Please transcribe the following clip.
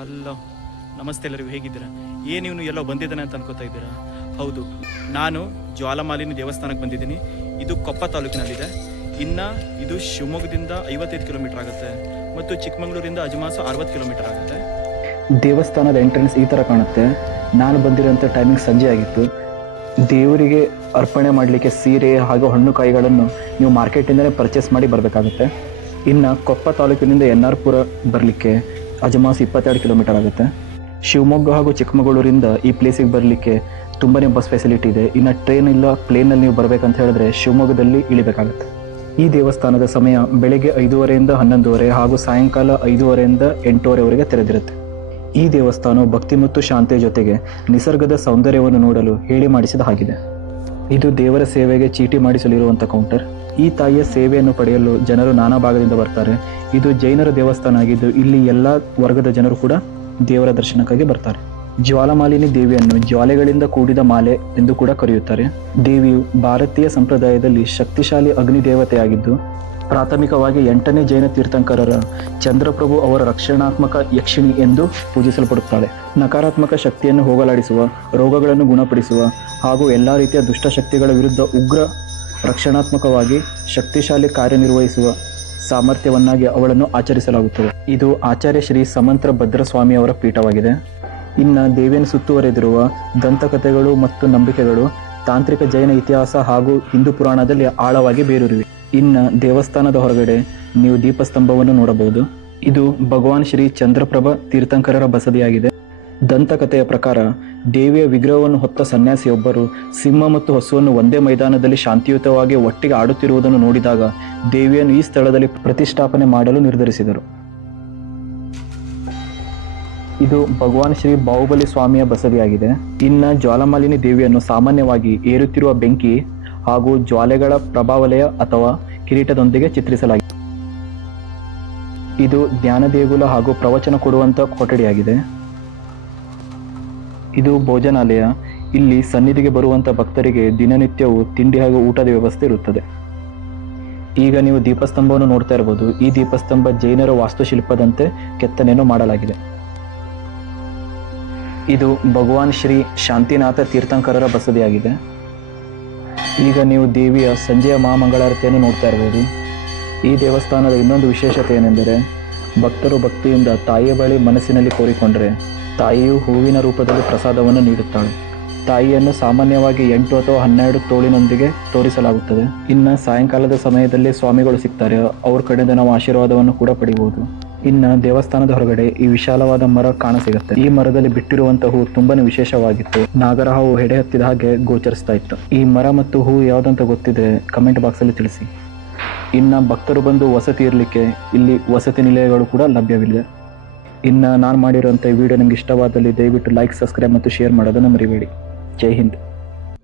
Hello, ನಮಸ್ತೆ ಎಲ್ಲರಿಗೂ. ಹೇಗಿದ್ದೀರಾ? ನೀವು ಎಲ್ಲೋ ಬಂದಿದ್ದಾನೆ ಅಂತ ಅನ್ಕೋತಾ ಇದ್ದೀರಾ? ಹೌದು, ನಾನು ಜ್ವಾಲಾಮಾಲಿನಿ ದೇವಸ್ಥಾನಕ್ಕೆ ಬಂದಿದ್ದೀನಿ. ಇದು ಕೊಪ್ಪ ತಾಲೂಕಿನಲ್ಲಿದೆ. ಇನ್ನು ಇದು ಶಿವಮೊಗ್ಗದಿಂದ 55 ಕಿಲೋಮೀಟರ್ ಆಗುತ್ತೆ ಮತ್ತು ಚಿಕ್ಕಮಗಳೂರಿಂದ ಅಜಮಾಸ 60 ಕಿಲೋಮೀಟರ್ ಆಗುತ್ತೆ. ದೇವಸ್ಥಾನದ ಎಂಟ್ರೆನ್ಸ್ ಈ ಥರ ಕಾಣುತ್ತೆ. ನಾನು ಬಂದಿರೋಂಥ ಟೈಮಿಂಗ್ ಸಂಜೆ ಆಗಿತ್ತು. ದೇವರಿಗೆ ಅರ್ಪಣೆ ಮಾಡಲಿಕ್ಕೆ ಸೀರೆ ಹಾಗೂ ಹಣ್ಣು ಕಾಯಿಗಳನ್ನು ನೀವು ಮಾರ್ಕೆಟಿಂದಲೇ ಪರ್ಚೇಸ್ ಮಾಡಿ ಬರಬೇಕಾಗುತ್ತೆ. ಇನ್ನು ಕೊಪ್ಪ ತಾಲೂಕಿನಿಂದ NR ಪುರ ಬರಲಿಕ್ಕೆ ಅಜಮಾಸ್ 22 ಕಿಲೋಮೀಟರ್ ಆಗುತ್ತೆ. ಶಿವಮೊಗ್ಗ ಹಾಗೂ ಚಿಕ್ಕಮಗಳೂರಿಂದ ಈ ಪ್ಲೇಸಿಗೆ ಬರಲಿಕ್ಕೆ ತುಂಬಾ ಬಸ್ ಫೆಸಿಲಿಟಿ ಇದೆ. ಇನ್ನು ಟ್ರೈನ್ ಇಲ್ಲ ಪ್ಲೇನಲ್ಲಿ ನೀವು ಬರಬೇಕಂತ ಹೇಳಿದ್ರೆ ಶಿವಮೊಗ್ಗದಲ್ಲಿ ಇಳಿಬೇಕಾಗುತ್ತೆ. ಈ ದೇವಸ್ಥಾನದ ಸಮಯ ಬೆಳಗ್ಗೆ 5:30ಯಿಂದ 11:30 ಹಾಗೂ ಸಾಯಂಕಾಲ 5:30ರಿಂದ 8:30ವರೆಗೆ ತೆರೆದಿರುತ್ತೆ. ಈ ದೇವಸ್ಥಾನವು ಭಕ್ತಿ ಮತ್ತು ಶಾಂತಿಯ ಜೊತೆಗೆ ನಿಸರ್ಗದ ಸೌಂದರ್ಯವನ್ನು ನೋಡಲು ಹೇಳಿ ಮಾಡಿಸಿದ ಹಾಗಿದೆ. ಇದು ದೇವರ ಸೇವೆಗೆ ಚೀಟಿ ಮಾಡಿಸಲಿರುವಂಥ ಕೌಂಟರ್. ಈ ತಾಯಿಯ ಸೇವೆಯನ್ನು ಪಡೆಯಲು ಜನರು ನಾನಾ ಭಾಗದಿಂದ ಬರ್ತಾರೆ. ಇದು ಜೈನರ ದೇವಸ್ಥಾನ ಆಗಿದ್ದು ಇಲ್ಲಿ ಎಲ್ಲ ವರ್ಗದ ಜನರು ಕೂಡ ದೇವರ ದರ್ಶನಕ್ಕಾಗಿ ಬರ್ತಾರೆ. ಜ್ವಾಲಾಮಾಲಿನಿ ದೇವಿಯನ್ನು ಜ್ವಾಲೆಗಳಿಂದ ಕೂಡಿದ ಮಾಲೆ ಎಂದು ಕೂಡ ಕರೆಯುತ್ತಾರೆ. ದೇವಿಯು ಭಾರತೀಯ ಸಂಪ್ರದಾಯದಲ್ಲಿ ಶಕ್ತಿಶಾಲಿ ಅಗ್ನಿ ದೇವತೆಯಾಗಿದ್ದು ಪ್ರಾಥಮಿಕವಾಗಿ 8ನೇ ಜೈನ ತೀರ್ಥಂಕರರ ಚಂದ್ರಪ್ರಭು ಅವರ ರಕ್ಷಣಾತ್ಮಕ ಯಕ್ಷಿಣಿ ಎಂದು ಪೂಜಿಸಲ್ಪಡುತ್ತಾಳೆ. ನಕಾರಾತ್ಮಕ ಶಕ್ತಿಯನ್ನು ಹೋಗಲಾಡಿಸುವ, ರೋಗಗಳನ್ನು ಗುಣಪಡಿಸುವ ಹಾಗೂ ಎಲ್ಲ ರೀತಿಯ ದುಷ್ಟಶಕ್ತಿಗಳ ವಿರುದ್ಧ ಉಗ್ರ ರಕ್ಷಣಾತ್ಮಕವಾಗಿ ಶಕ್ತಿಶಾಲಿ ಕಾರ್ಯನಿರ್ವಹಿಸುವ ಸಾಮರ್ಥ್ಯವನ್ನಾಗಿ ಅವಳನ್ನು ಆಚರಿಸಲಾಗುತ್ತದೆ. ಇದು ಆಚಾರ್ಯ ಶ್ರೀ ಸಮಂತ್ರ ಭದ್ರಸ್ವಾಮಿ ಅವರ ಪೀಠವಾಗಿದೆ. ಇನ್ನು ದೇವಿಯನ್ನು ಸುತ್ತುವರೆದಿರುವ ದಂತಕಥೆಗಳು ಮತ್ತು ನಂಬಿಕೆಗಳು ತಾಂತ್ರಿಕ ಜೈನ ಇತಿಹಾಸ ಹಾಗೂ ಹಿಂದೂ ಪುರಾಣದಲ್ಲಿ ಆಳವಾಗಿ ಬೇರೂರಿವೆ. ಇನ್ನು ದೇವಸ್ಥಾನದ ಹೊರಗಡೆ ನೀವು ದೀಪಸ್ತಂಭವನ್ನು ನೋಡಬಹುದು. ಇದು ಭಗವಾನ್ ಶ್ರೀ ಚಂದ್ರಪ್ರಭ ತೀರ್ಥಂಕರರ ಬಸದಿಯಾಗಿದೆ. ದಂತಕಥೆಯ ಪ್ರಕಾರ ದೇವಿಯ ವಿಗ್ರಹವನ್ನು ಹೊತ್ತ ಸನ್ಯಾಸಿಯೊಬ್ಬರು ಸಿಂಹ ಮತ್ತು ಹಸುವನ್ನು ಒಂದೇ ಮೈದಾನದಲ್ಲಿ ಶಾಂತಿಯುತವಾಗಿ ಒಟ್ಟಿಗೆ ಆಡುತ್ತಿರುವುದನ್ನು ನೋಡಿದಾಗ ದೇವಿಯನ್ನು ಈ ಸ್ಥಳದಲ್ಲಿ ಪ್ರತಿಷ್ಠಾಪನೆ ಮಾಡಲು ನಿರ್ಧರಿಸಿದರು. ಇದು ಭಗವಾನ್ ಶ್ರೀ ಬಾಹುಬಲಿ ಸ್ವಾಮಿಯ ಬಸದಿಯಾಗಿದೆ. ಇನ್ನು ಜ್ವಾಲಾಮಾಲಿನಿ ದೇವಿಯನ್ನು ಸಾಮಾನ್ಯವಾಗಿ ಏರುತ್ತಿರುವ ಬೆಂಕಿ ಹಾಗೂ ಜ್ವಾಲೆಗಳ ಪ್ರಭಾವಲಯ ಅಥವಾ ಕಿರೀಟದೊಂದಿಗೆ ಚಿತ್ರಿಸಲಾಗಿದೆ. ಇದು ಧ್ಯಾನ ದೇಗುಲ ಹಾಗೂ ಪ್ರವಚನ ಕೊಡುವಂಥ ಕೊಠಡಿಯಾಗಿದೆ. ಇದು ಭೋಜನಾಲಯ. ಇಲ್ಲಿ ಸನ್ನಿಧಿಗೆ ಬರುವಂಥ ಭಕ್ತರಿಗೆ ದಿನನಿತ್ಯವೂ ತಿಂಡಿ ಹಾಗೂ ಊಟದ ವ್ಯವಸ್ಥೆ ಇರುತ್ತದೆ. ಈಗ ನೀವು ದೀಪಸ್ತಂಭವನ್ನು ನೋಡ್ತಾ ಇರಬಹುದು. ಈ ದೀಪಸ್ತಂಭ ಜೈನರ ವಾಸ್ತುಶಿಲ್ಪದಂತೆ ಕೆತ್ತನೆಯನ್ನು ಮಾಡಲಾಗಿದೆ. ಇದು ಭಗವಾನ್ ಶ್ರೀ ಶಾಂತಿನಾಥ ತೀರ್ಥಂಕರರ ಬಸದಿಯಾಗಿದೆ. ಈಗ ನೀವು ದೇವಿಯ ಸಂಜೆಯ ಮಹಾಮಂಗಳಾರತಿಯನ್ನು ನೋಡ್ತಾ ಇರಬಹುದು. ಈ ದೇವಸ್ಥಾನದ ಇನ್ನೊಂದು ವಿಶೇಷತೆ ಏನೆಂದರೆ ಭಕ್ತರು ಭಕ್ತಿಯಿಂದ ತಾಯಿಯ ಬಳಿ ಮನಸ್ಸಿನಲ್ಲಿ ಕೋರಿಕೊಂಡರೆ ತಾಯಿಯು ಹೂವಿನ ರೂಪದಲ್ಲಿ ಪ್ರಸಾದವನ್ನು ನೀಡುತ್ತಾಳೆ. ತಾಯಿಯನ್ನು ಸಾಮಾನ್ಯವಾಗಿ 8 ಅಥವಾ 12 ತೋಳಿನೊಂದಿಗೆ ತೋರಿಸಲಾಗುತ್ತದೆ. ಇನ್ನು ಸಾಯಂಕಾಲದ ಸಮಯದಲ್ಲಿ ಸ್ವಾಮಿಗಳು ಸಿಗ್ತಾರೆ. ಅವ್ರ ಕಡೆಯಿಂದ ನಾವು ಆಶೀರ್ವಾದವನ್ನು ಕೂಡ ಪಡಿಬಹುದು. ಇನ್ನು ದೇವಸ್ಥಾನದ ಹೊರಗಡೆ ಈ ವಿಶಾಲವಾದ ಮರ ಕಾಣಸಿಗುತ್ತೆ. ಈ ಮರದಲ್ಲಿ ಬಿಟ್ಟಿರುವಂತಹ ಹೂ ತುಂಬಾನೇ ವಿಶೇಷವಾಗಿತ್ತು. ನಾಗರಹಾವು ಹೆಡೆ ಹತ್ತಿದ ಹಾಗೆ ಗೋಚರಿಸ್ತಾ ಇತ್ತು. ಈ ಮರ ಮತ್ತು ಹೂ ಯಾವುದಂತ ಗೊತ್ತಿದ್ರೆ ಕಮೆಂಟ್ ಬಾಕ್ಸ್ ಅಲ್ಲಿ ತಿಳಿಸಿ. ಇನ್ನು ಭಕ್ತರು ಬಂದು ವಸತಿ ಇರಲಿಕ್ಕೆ ಇಲ್ಲಿ ವಸತಿ ನಿಲಯಗಳು ಕೂಡ ಲಭ್ಯವಿದೆ. ಇನ್ನು ನಾನು ಮಾಡಿರುವಂಥ ವಿಡಿಯೋ ನಿಮ್ಗೆ ಇಷ್ಟವಾದಲ್ಲಿ ದಯವಿಟ್ಟು ಲೈಕ್, ಸಬ್ಸ್ಕ್ರೈಬ್ ಮತ್ತು ಶೇರ್ ಮಾಡೋದನ್ನು ಮರಿಬೇಡಿ. ಜೈ ಹಿಂದ್.